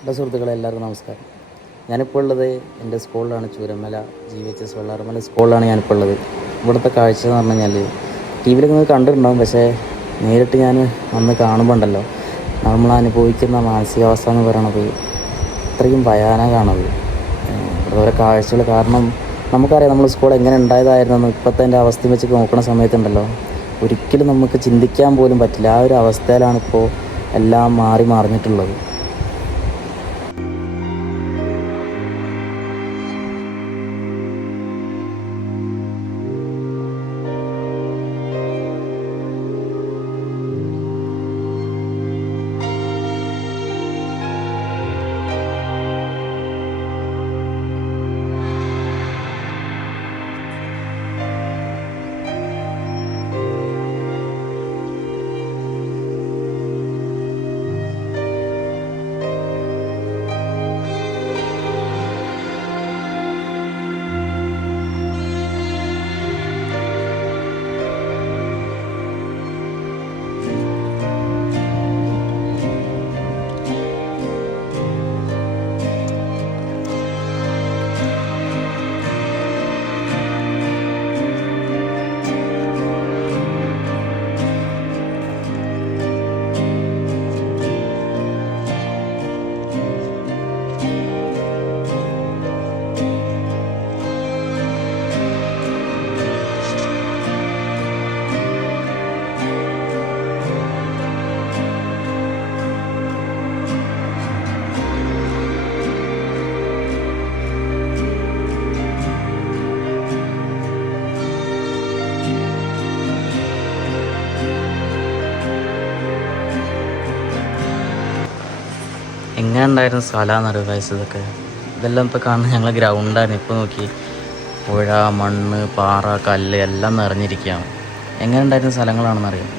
എൻ്റെ സുഹൃത്തുക്കളെ എല്ലാവർക്കും നമസ്കാരം. ഞാനിപ്പോൾ ഉള്ളത് എൻ്റെ സ്കൂളിലാണ്. ചൂരമല GVHS വെള്ളാർമല സ്കൂളിലാണ് ഞാനിപ്പോൾ ഉള്ളത്. ഇവിടുത്തെ കാഴ്ച എന്ന് പറഞ്ഞു കഴിഞ്ഞാൽ ടി വിയിലൊക്കെ നിങ്ങൾ കണ്ടിട്ടുണ്ടാകും, പക്ഷേ നേരിട്ട് ഞാൻ വന്ന് കാണുമ്പോൾ ഉണ്ടല്ലോ, നമ്മൾ അനുഭവിക്കുന്ന മാനസികാവസ്ഥ എന്ന് പറയണത് അത്രയും ഭയാനകമാണത്. ഓരോ കാഴ്ചകൾ കാരണം നമുക്കറിയാം നമ്മൾ സ്കൂൾ എങ്ങനെ ഉണ്ടായതായിരുന്നു. ഇപ്പോഴത്തെ എൻ്റെ അവസ്ഥ വെച്ച് നോക്കുന്ന സമയത്തുണ്ടല്ലോ, ഒരിക്കലും നമുക്ക് ചിന്തിക്കാൻ പോലും പറ്റില്ല. ആ ഒരു അവസ്ഥയിലാണിപ്പോൾ എല്ലാം മാറി മറിഞ്ഞിട്ടുള്ളത്. എങ്ങനെ ഉണ്ടായിരുന്ന സ്ഥലമാണെന്നറിയോ വയസ്സ് ഇതൊക്കെ. ഇതെല്ലാം ഇപ്പോൾ കാണുന്നത് ഞങ്ങൾ ഗ്രൗണ്ടാണ്. ഇപ്പോൾ നോക്കി, പുഴ, മണ്ണ്, പാറ, കല്ല് എല്ലാം നിറഞ്ഞിരിക്കുകയാണ്. എങ്ങനെ ഉണ്ടായിരുന്ന സ്ഥലങ്ങളാണെന്നറിയാം.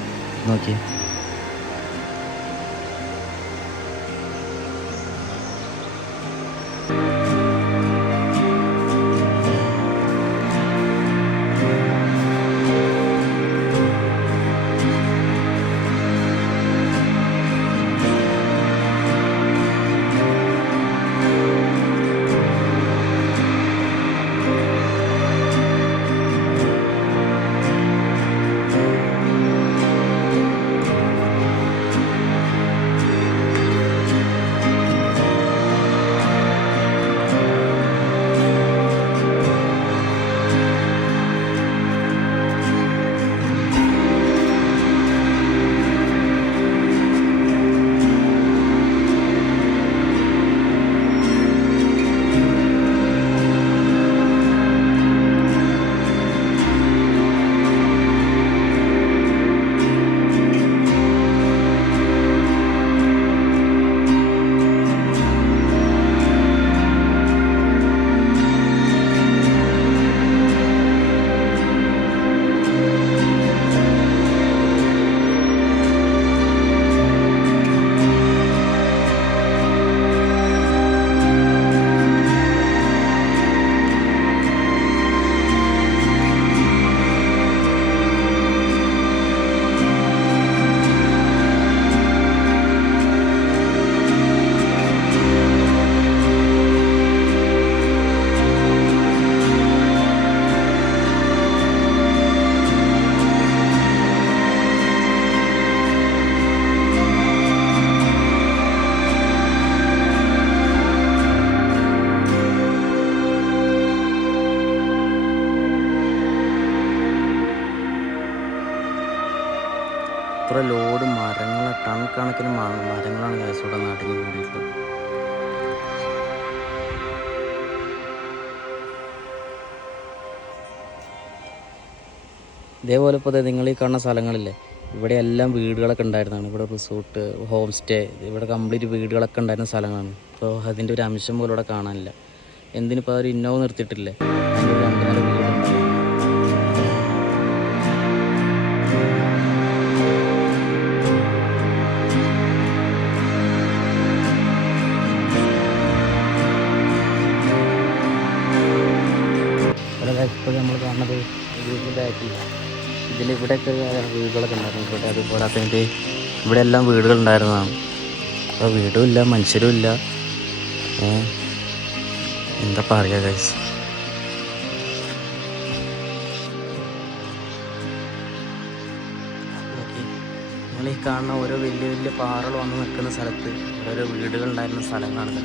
നോക്കി, ഇത്ര ലോഡ് മരങ്ങൾ, ടൺ കണക്കിന് മരങ്ങളാണ് വയസ്സോടെ നാട്ടിൽ കൂടിയിട്ടുള്ളത്. ഇതേപോലെ ഇപ്പോൾ നിങ്ങൾ ഈ കാണുന്ന സ്ഥലങ്ങളില്ലേ, ഇവിടെ എല്ലാം വീടുകളൊക്കെ ഉണ്ടായിരുന്നതാണ്. ഇവിടെ റിസോർട്ട്, ഹോം സ്റ്റേ, ഇവിടെ കംപ്ലീറ്റ് വീടുകളൊക്കെ ഉണ്ടായിരുന്ന സ്ഥലങ്ങളാണ്. ഇപ്പോൾ അതിൻ്റെ ഒരു അംശം പോലും ഇവിടെ കാണാനില്ല. എന്തിനിപ്പോൾ ഒരു ഇന്നോവ നിർത്തിയിട്ടില്ലേ, അതിൻ്റെ ഒരു 2-4 വീടുണ്ടായിരുന്നു. ഇപ്പോൾ നമ്മൾ കാണുന്നത് വീടിൻ്റെ ബാക്കിൽ ഇവിടെയൊക്കെ വീടുകളൊക്കെ ഉണ്ടായിരുന്നു. ഇവിടെ അതുപോലെ അതിൻ്റെ ഇവിടെ എല്ലാം വീടുകളുണ്ടായിരുന്നതാണ്. അപ്പോൾ വീടും ഇല്ല, മനുഷ്യരും ഇല്ല. എന്താ പറയുക ഗൈസ്, നിങ്ങൾ ഈ കാണുന്ന ഓരോ വലിയ വലിയ പാറകൾ വന്ന് നിൽക്കുന്ന സ്ഥലത്ത് ഓരോ വീടുകൾ ഉണ്ടായിരുന്ന സ്ഥലങ്ങളാണ്.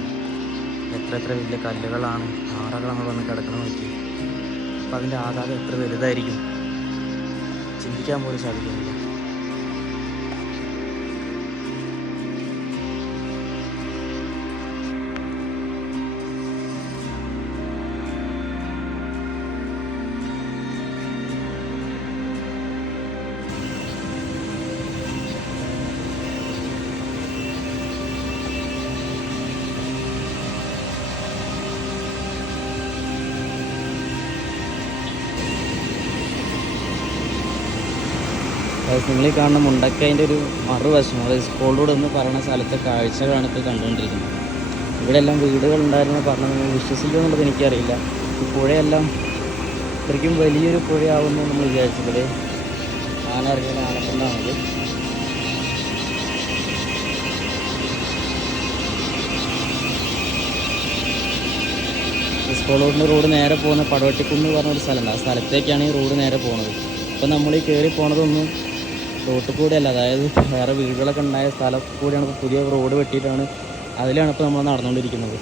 എത്ര എത്ര വലിയ കല്ലുകളാണ്, പാറകളാണ് വന്ന് കിടക്കുന്നത് നോക്കി. അപ്പം അതിൻ്റെ ആഘാതം എത്ര വലുതായിരിക്കും ചിന്തിക്കാൻ പോലും സാധിക്കുന്നില്ല. നിങ്ങൾ ഈ കാണുന്ന മുണ്ടക്കൈൻ്റെ ഒരു മറുവശം, അതായത് സ്കൂളിലൂടെ എന്ന് പറയുന്ന സ്ഥലത്തെ കാഴ്ചകളാണ് ഇപ്പോൾ കണ്ടുകൊണ്ടിരിക്കുന്നത്. ഇവിടെ എല്ലാം വീടുകളുണ്ടായിരുന്നു പറഞ്ഞത് നിങ്ങൾ വിശ്വസിക്കുമോ എന്നുള്ളത് എനിക്കറിയില്ല. ഈ പുഴയെല്ലാം ഇത്രയ്ക്കും വലിയൊരു പുഴയാവുമെന്ന് നമ്മൾ വിചാരിച്ചത്. ആന ഇറങ്ങിയ ആനക്കൊണ്ടാണത്. സ്കൂളിലോട്ട് റോഡ് നേരെ പോകുന്ന പടവട്ടിക്കുന്ന് പറഞ്ഞൊരു സ്ഥലമുണ്ട്. ആ സ്ഥലത്തേക്കാണ് ഈ റോഡ് നേരെ പോകുന്നത്. ഇപ്പം നമ്മൾ ഈ കയറി പോണതൊന്നും റോട്ടിൽ കൂടെയല്ല, അതായത് വേറെ വീടുകളൊക്കെ ഉണ്ടായ സ്ഥലത്ത് കൂടെയാണ് ഇപ്പോൾ പുതിയ റോഡ് വെട്ടിയിട്ടാണ്, അതിലാണ് ഇപ്പോൾ നമ്മൾ നടന്നുകൊണ്ടിരിക്കുന്നത്.